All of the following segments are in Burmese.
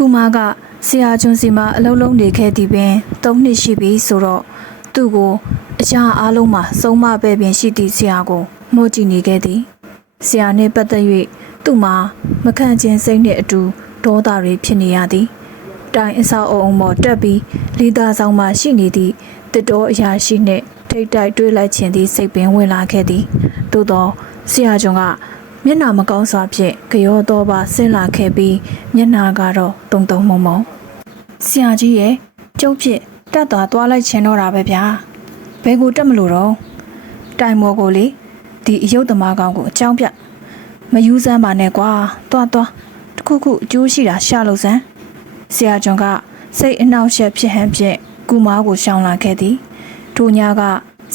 ကူမာကဆရာကျွန်းစီမှာအလုံးလုံးနေခဲ့သည်ပင်3နှစ်ရှိပြီဆိုတော့သူ့ကိုအရာအားလုံးမှာစုံမပဲ့ပင်ရှိသည့်ဆရာကိုမှုကြည့်နေခဲ့သည်ဆရာနှင့်ပတ်သက်၍သူ့မှာမခန့်ခြင်းစိတ်နှင့်အတူဒေါသတွေဖြစ်နေရသည်တိုင်အဆောက်အုံပေါ်တက်ပြီးလီသာဆောင်မှရှိနေသည့်တစ်တော်အရာရှိနှင့်ထိတ်တိုက်တွေးလိုက်ခြင်းသည်စိတ်ပင်ဝင်လာခဲ့သည်သို့သောဆရာကျွန်းကမျက်နှာမကောင်းစွာဖြင့်ကြောတော့ပါဆင်းလာခဲ့ပြီးမျက်နှာကတော့တုံတုံမုံမုံဆရာကြီးရဲ့ကျုပ်ဖြစ်တက်သွားလိုက်ချင်တော့တာပဲဗျာဘယ်ကိုတက်မလို့တော့တိုင်မော်ကိုလေဒီအယုတ်သမားကောင်ကိုအကြောင်းပြမယူစမ်းပါနဲ့ကွာသွားတခုခုအကျိုးရှိတာရှာလို့စမ်းဆရာကျွန်းကစိတ်အနှောက်အယှက်ဖြစ်ဟန်ဖြင့်ကူမားကိုရှောင်လာခဲ့သည်ထိုညက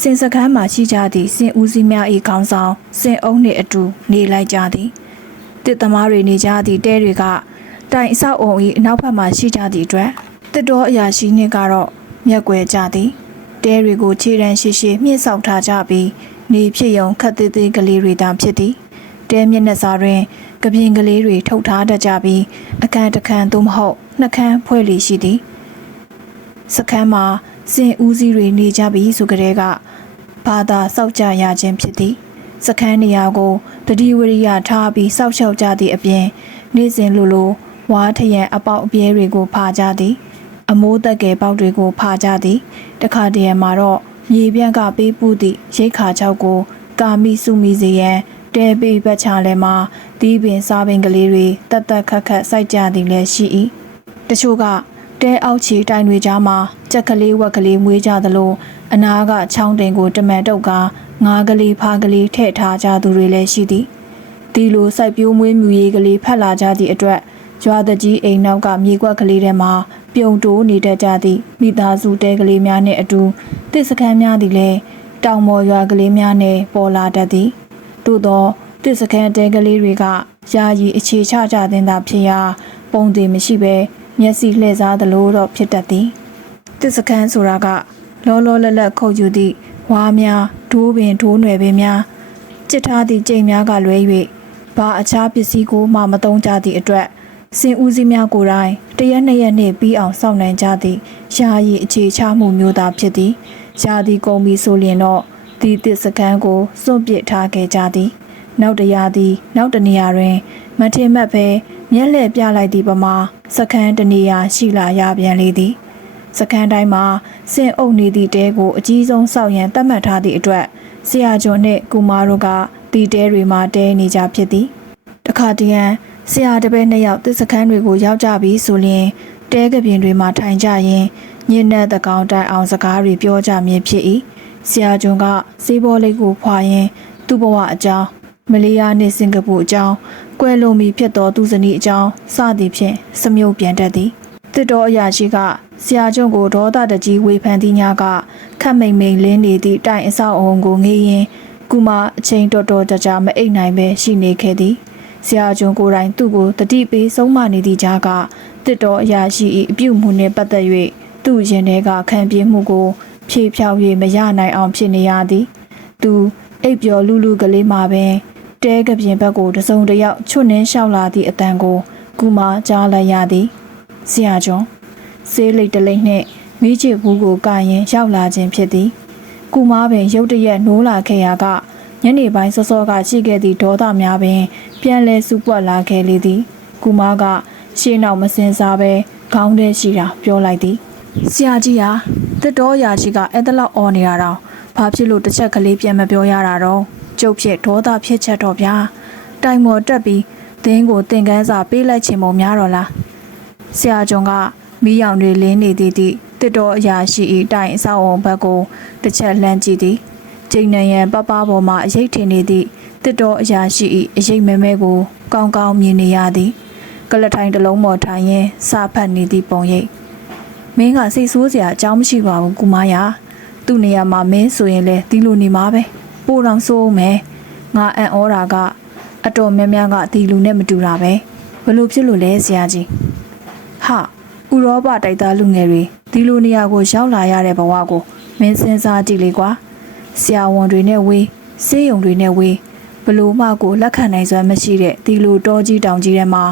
စင်စခန်းမှာရှိကြသည့်စင်ဦးစီးများ၏ခေါင်းဆောင်စင်အုံးနှင့်အတူနေလိုက်ကြသည်တစ်သမားတွေနေကြသည့်တဲတွေကတိုင်အဆောက်အုံ၏အနောက်ဘက်မှရှိကြသည့်အတွက်တစ်တော်အရာရှိနှင့်ကတော့မျက်ကွယ်ကြသည်တဲတွေကိုခြေတန်းရှိရှိမြင့်ဆောက်ထားကြပြီးနေဖြစ်ယုံခက်သေးသေးကလေးတွေသာဖြစ်သည်တဲမျက်နှာစာတွင်ကပြင်းကလေးတွေထုတ်ထားတတ်ကြပြီးအခန်းတစ်ခန်းသို့မဟုတ်နှစ်ခန်းဖွဲ့လီရှိသည်စခန်းမှာစင်ဦးစီးတွေနေကြပြီးဆိုကြတဲ့ကဘာသာစောက်ကြရခြင်းဖြစ်သည်စခန်းနေရာကိုတတိဝရိယထားပြီးစောက်ရှောက်ကြသည့်အပြင်နေ့စဉ်လိုဝါထရန်အပေါက်အပြဲတွေကိုဖာကြသည်အမိုးတက်ကဲပေါက်တွေကိုဖာကြသည်တခါတည်းမှာတော့မြေပြန့်ကပေးပူးသည့်ရိတ်ခါချောက်ကိုကာမိစုမိစေရန်တဲပေးပတ်ချလဲမှာဒီပင်စားပင်ကလေးတွေတက်တက်ခက်ခက်စိုက်ကြသည်လည်းရှိ၏တချို့ကတဲအောက်ချီတိုင်တွေကြားမှာကြက်ကလေးဝက်ကလေးမွေးကြသလိုအနာကချောင်းတင်ကိုတမန်တုတ်ကငါးကလေးဖားကလေးထည့်ထားကြသူတွေလည်းရှိသည်ဒီလိုစိုက်ပျိုးမွေးမြူရေးကလေးဖက်လာကြသည့်အတွက်ရွာတကြီးအိမ်နောက်ကမြေကွက်ကလေးထဲမှာပြုံတိုးနေတတ်ကြသည့်မိသားစုတဲကလေးများနှင့်အတူတစ်စခန်းများသည်လည်းတောင်ပေါ်ရွာကလေးများနှင့်ပေါ်လာတတ်သည်သို့သောတစ်စခန်းတဲကလေးတွေကယာယီအခြေချကြတဲ့သာဖြစ်ရာပုံသေးမရှိဘဲမျက်စိလှည့်စားသလိုတော့ဖြစ်တတ်သည်တစ်စခန်းဆိုတာကလောလောလတ်လတ်ခုတ်ယူသည့်ဝါများဒိုးပင်ဒိုးနွယ်ပင်များကျစ်ထားသည့်ကြိမ်များကလွဲ၍ဘာအခြားပစ္စည်းကိုမှမသုံးကြသည့်အတွက်စင်ဦးစီးများကိုယ်တိုင်တရက်နှစ်ရက်နှင့်ပြီးအောင်စောင့်နိုင်ကြသည့်ယာယီအခြေချမှုမျိုးသားဖြစ်သည်ယာသည်ကုန်ပြီဆိုလျင်တော့ဒီတစ်စခန်းကိုစွန့်ပစ်ထားခဲ့ကြသည်နောက်တရားသည်နောက်တနေရာတွင်မထင်မှတ်ဘဲမျက်လှည့်ပြလိုက်သည့်ပမာစခန်းတနေရာရှိလာရပြန်လေသည်စခန်းတိုင်းမှာစင်အုပ်နေသည့်တဲကိုအကြီးဆုံးစောက်ရန်သတ်မှတ်ထားသည့်အတွက်ဆရာကျော်နှင့်ကူမာတို့ကဒီတဲတွေမှာတဲနေကြဖြစ်သည်တခါတည်းဆရာတပည့်နှစ်ယောက်တစ်စခန်းတွေကိုရောက်ကြပြီးဆိုလျင်တဲကပြင်တွေမှာထိုင်ကြရင်ညင်တဲ့တကောင်တိုင်အောင်စကားတွေပြောကြမည်ဖြစ်၏ဆရာကျော်ကစေးဘောလေးကိုဖွာရင်သူ့ဘဝအကြောင်းမလေးယားနှင့်စင်ကာပူအကြောင်းကွဲလွန်ပြီးဖြစ်သောသူဇနီးအကြောင်းစသည်ဖြင့်စမြုပ်ပြန်တတ်သည်တစ်တော်အရာရှိကဆရာကျွန်းကိုဒေါသတကြီးဝေဖန်သည့်ညကခက်မိန်မိန်လင်းနေသည့်တိုင်အဆောက်အုံကိုငေးရင်းကူမအချိန်တော်တော်ကြာမအိပ်နိုင်ပဲရှိနေခဲ့သည်ဆရာကျွန်းကိုယ်တိုင်သူ့ကိုတတိပေးဆုံးမနေသည့်ကြားကတစ်တော်အရာရှိ၏အပြုမှုနှင့်ပတ်သက်၍သူ့ရင်ထဲကခံပြေးမှုကိုဖြေဖြောက်၍မရနိုင်အောင်ဖြစ်နေရသည်သူအိပ်ပျော်လူကလေးမှာပင်တဲကပြင်ဘက်ကိုတစုံတယောက်ချွတ်နှင်းလျှောက်လာသည့်အတန်ကိုကူမကြားလိုက်ရသည်ဆရာကျော်ဆေးလိတ်တလိမ့်နှင့်မိချစ်ဘူးကိုကာရင်ရောက်လာခြင်းဖြစ်သည်ကူမပင်ရုတ်တရက်နိုးလာခဲ့ရာကညနေပိုင်းစောစောကရှိခဲ့သည့်ဒေါသများပင်ပြန်လဲစုပွက်လာခဲ့လေသည်ကူမကရှေးနောက်မစင်စားပဲခေါင်းထဲရှိတာပြောလိုက်သည်ဆရာကြီးဟာတစ်တော်ရာကြီးကအဲ့ဒါလောက်អော်နေရတော့ဘာဖြစ်လို့တစ်ချက်ကလေးပြန်မပြောရတာတော့ကျုပ်ဖြစ်ဒေါသဖြစ်ချက်တော့ဗျာတိုင်မော်တက်ပြီးသင်ကိုသင်ကန်းစာပေးလိုက်ချင်ပုံများတော့လားဆရာကျော်ကမီးရောင်တွေလင်းနေသည်တစ်တော်အရာရှိ၏တိုင်အဆောက်အုံဘက်ကိုတစ်ချက်လှမ်းကြည့်သည်ကျိန်နံရန်ပပပေါ်မှအရိတ်ထင်နေသည့်တစ်တော်အရာရှိ၏အရိတ်မဲမဲကိုကောင်းကောင်းမြင်နေရသည်ကလထိုင်တစ်လုံးပေါ်ထိုင်ရင်စာဖတ်နေသည့်ပုံရိပ်မင်းကစိတ်ဆိုးစရာအကြောင်းမရှိပါဘူးကူမရသူ့နေရာမှာမင်းဆိုရင်လေဒီလိုနေမှာပဲပိုတော်ဆိုးမယ်ငါအံ့ဩတာကအတော်များများကဒီလူနဲ့မတူတာပဲဘလို့ဖြစ်လို့လဲဆရာကြီးဟာဥရောပတိုက်သားလူငယ်တွေဒီလိုနေရာကိုရောက်လာရတဲ့ဘဝကိုမင်းစဉ်းစားကြည့်လေကွာဆရာဝန်တွေနဲ့ဝေးဆေးရုံတွေနဲ့ဝေးဘလို့မှကိုလက်ခံနိုင်စွမ်းမရှိတဲ့ဒီလိုတောကြီးတောင်ကြီးထဲမှာ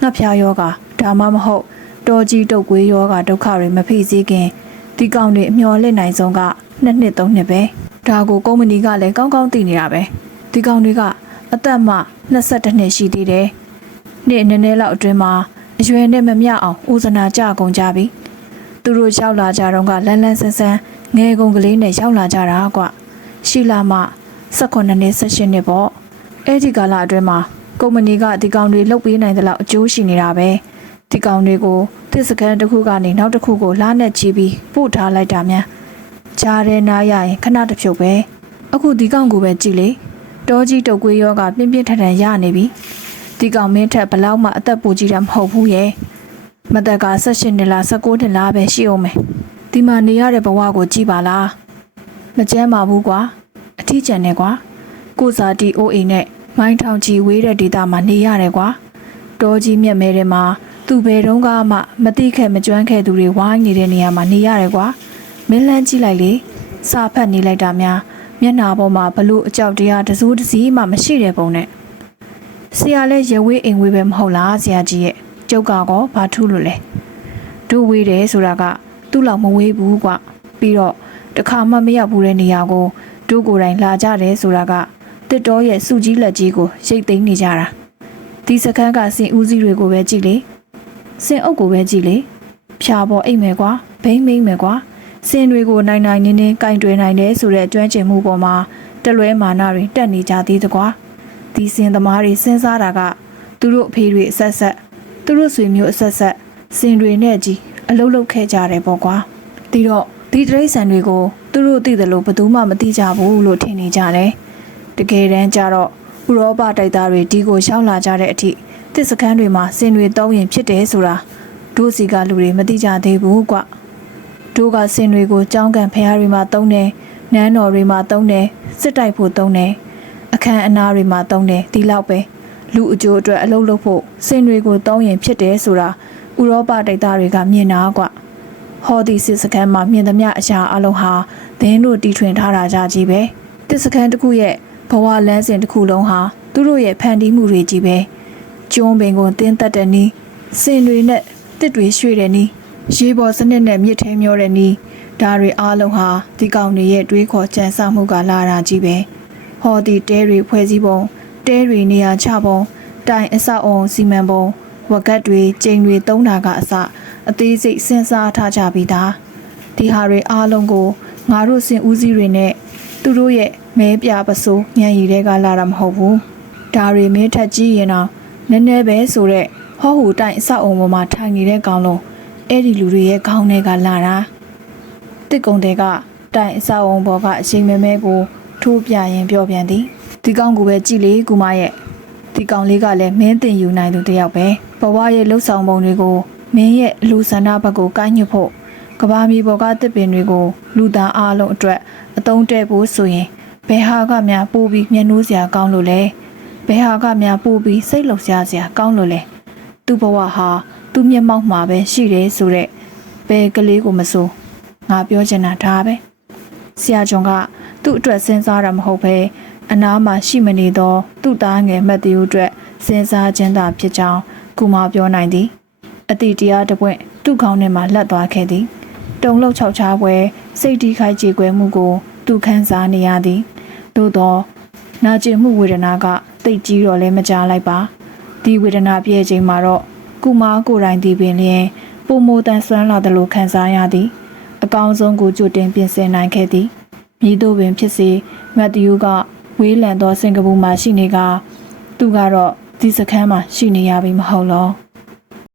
ငှက်ဖျားယောဂဒါမှမဟုတ် တော်ကြီးတုတ်ကွေးယောဂဒုက္ခတွေမဖိစီးခင်ဒီကောင်တွေအမျော်လင့်နိုင်ဆုံးက2 နှစ်3 နှစ်ပဲဒါကိုကုမ္ပဏီကလည်းကောင်းကောင်းသိနေတာပဲဒီကောင်တွေကအသက်မှ22 နှစ်ရှိသေးတယ်နေ့နည်းနည်းလောက်အတွင်းမှာအရွယ်နဲ့မမျှအောင်ဦးဇနာကြကုန်ကြပြီသူတို့ရောက်လာကြတော့ကလန်းလန်းဆန်းဆန်းငယ်ကုန်ကလေးနဲ့ရောက်လာကြတာကွရှိလာမှ18 နှစ်18 နှစ်ပေါ့အဲ့ဒီကာလအတွင်းမှာကုမ္ပဏီကဒီကောင်တွေလုပ်ပေးနိုင်တဲ့လောက်အကျိုးရှိနေတာပဲဒီကောင်တွေကိုတစ်စကန်တစ်ခုကနေနောက်တစ်ခုကိုလာနဲ့ချီပြီးပို့ထားလိုက်တာများကြားရဲနားရရင်ခဏတစ်ဖြုတ်ပဲအခုဒီကောင်ကိုပဲကြည့်လေတောကြီးတုတ်ကွေးယောဂပြင်းပြင်းထန်ထန်ရနေပြီဒီကောင်မင်းထက်ဘလောက်မှအသက်ပိုကြီးတာမဟုတ်ဘူးရဲ့မတက်က18 နှစ်လား19 နှစ်လားပဲရှိအောင်မယ်ဒီမှာနေရတဲ့ဘဝကိုကြည့်ပါလားမကြမ်းပါဘူးကွာအထီးကျန်နေကွာကိုစာတီအိုအိမ်နဲ့မိုင်းထောင်ကြီးဝေးတဲ့ဒေသမှာနေရတယ်ကွာတောကြီးမြက်မဲထဲမှာသူ့ဘယ်တုန်းကမှမတိခဲ့မကျွမ်းခဲ့သူတွေဝိုင်းနေတဲ့နေရာမှာနေရတယ်ကွာမင်းလန်းကြည့်လိုက်လေစာဖတ်နေလိုက်တာများမျက်နှာပေါ်မှာဘလို့အကြောက်တရားတစိုးတစည်းမှမရှိတဲ့ပုံနဲ့ဆရာလည်းရဝေးအိမ်ဝေးပဲမဟုတ်လားဆရာကြီးရဲ့ကျုပ်ကောဘာထူးလို့လဲတို့ဝေးတယ်ဆိုတာကသူ့လောက်မဝေးဘူးကွပြီးတော့တခါမှမရောက်ဘူးတဲ့နေရာကိုတို့ကိုယ်တိုင်လာကြတယ်ဆိုတာကတစ်တော်ရဲ့စုကြီးလက်ကြီးကိုရိတ်သိမ်းနေကြတာဒီစခန်းကစင်ဦးစီးတွေကိုပဲကြည့်လေစင်အုပ်ကိုပဲကြည့်လေဖြာပေါ်အိတ်မယ်ကွာဘိမ့်မိမ့်မယ်ကွာစင်တွေကိုနိုင်နိုင်နင်းနင်းကင်တွယ်နိုင်တယ်ဆိုတဲ့ကျွမ်းကျင်မှုပေါ်မှာတလွဲမာနတွေတက်နေကြသေးသကွာဒီစင်သမားတွေစဉ်းစားတာကသူတို့အဖေတွေအဆက်ဆက်သူတို့ဆွေမျိုးအဆက်ဆက်စင်တွေနဲ့ကြီးအလုတ်လုတ်ခဲ့ကြတယ်ပေါ့ကွာဒီတော့ဒီတရိတ်ဆန်တွေကိုသူတို့သိတယ်လို့ဘယ်သူမှမသိကြဘူးလို့ထင်နေကြတယ်တကယ်တမ်းကျတော့ဥရောပတိုက်သားတွေဒီကိုရောက်လာကြတဲ့အထိတစ်စခန်းတွေမှာစင်တွေတုံးရင်ဖြစ်တယ်ဆိုတာတို့စီကလူတွေမသိကြသေးဘူးကွတို့ကစင်တွေကိုကြောင်းကန်ဖျားတွေမှာတုံးတယ်နန်းတော်တွေမှာတုံးတယ်စစ်တိုက်ဖို့တုံးတယ်အခန်းအနားတွေမှာတုံးတယ်ဒီလောက်ပဲလူအကျိုးအတွက်အလုပ်လုပ်ဖို့စင်တွေကိုတုံးရင်ဖြစ်တယ်ဆိုတာဥရောပတိုက်သားတွေကမြင်တာကွဟောဒီစစ်စခန်းမှာမြင်သမျှအရာအလုံးဟာဒင်းတို့တီထွင်ထားတာကြကြီးပဲတစ်စခန်းတစ်ခုရဲ့ဘဝလမ်းစဉ်တစ်ခုလုံးဟာသူတို့ရဲ့ဖန်တီးမှုတွေကြီးပဲကျွန်းပင်ကိုတင်းတက်တဲ့နီးစင်တွေနဲ့တစ်တွေရွှေ့တဲ့နီးရေပေါ်စနစ်နဲ့မြစ်ထဲမျောတဲ့နီးဒါတွေအားလုံးဟာဒီကောင်တွေရဲ့တွေးခေါ်ကြံစမှုကလာတာကြီးပဲဟောဒီတဲတွေဖွဲ့စည်းပုံတဲတွေနေရာချပုံတိုင်အဆောက်အုံစီမံပုံဝက်ကတ်တွေကျိန်တွေသုံးတာကအစအသေးစိတ်စဉ်းစားထားကြပြီးသားဒီဟာတွေအားလုံးကိုငါတို့စင်ဦးစီးတွေနဲ့သူတို့ရဲ့မဲပြပစိုးညံရီတွေကလာတာမဟုတ်ဘူးဒါတွေမင်းထက်ကြီးရင်တော့နည်းနည်းပဲဆိုတဲ့ဟောဟူတိုင်အဆောက်အုံပေါ်မှာထိုင်နေတဲ့ကောင်လုံးအဲ့ဒီလူတွေရဲ့ခေါင်းထဲကလာတာတစ်ကုံတွေကတိုင်အဆောက်အုံပေါ်ကအချိန်မဲမဲကိုထိုးပြရင်ပြောပြန်သည်ဒီကောင်ကိုပဲကြည်လေကူမရဲ့ဒီကောင်လေးကလည်းမင်းတင်ယူနိုင်သူတယောက်ပဲဘဝရဲ့လှုပ်ဆောင်ပုံတွေကိုမင်းရဲ့လူဆန္ဒဘက်ကိုကိုင်းညွတ်ဖို့ကဘာမီပေါ်ကတစ်ပင်တွေကိုလူသားအားလုံးအတွက်အသုံးတည့်ဖို့ဆိုရင်ဘယ်ဟာကများပိုးပြီးမျက်နှိုးစရာကောင်းလို့လဲဘယ်ဟာကများပိုးပြီးစိတ်လှုပ်ရှားစရာကောင်းလို့လဲသူ့ဘဝဟာသူ့မျက်မှောက်မှာပဲရှိတယ်ဆိုတဲ့ဘယ်ကလေးကိုမဆိုငါပြောချင်တာဒါပဲဆရာကျော်ကသူ့အတွက်စဉ်းစားတာမဟုတ်ပဲအနားမှာရှိမနေသောသူ့သားငယ်မက်သီးအတွက်စဉ်းစားခြင်းသာဖြစ်ကြောင်းကုမပြောနိုင်သည်အတိတရားတပွင့်သူ့ခေါင်းထဲမှာလက်သွားခဲ့သည်တုံလှုပ်ချောက်ချားပွဲစိတ်တီးခိုက်ကြေကွဲမှုကိုသူခံစားနေရသည်သို့သောနာကျင်မှုဝေဒနာကတိတ်ကြီးတော့လည်းမကြားလိုက်ပါဒီဝေဒနာပြည့်ချိန်မှာတော့ကုမကိုယ်တိုင်ဒီပင်လျင်ပုံမတန်ဆွမ်းလာသလိုခံစားရသည်အကောင်းဆုံးကိုကြိုတင်ပြင်ဆင်နိုင်ခဲ့သည်မြည်တို့ပင်ဖြစ်စေမက်သီးကဝေးလံသောစင်ကာပူမှာရှိနေကသူကတော့ဒီစခန်းမှာရှိနေရပြီမဟုတ်လော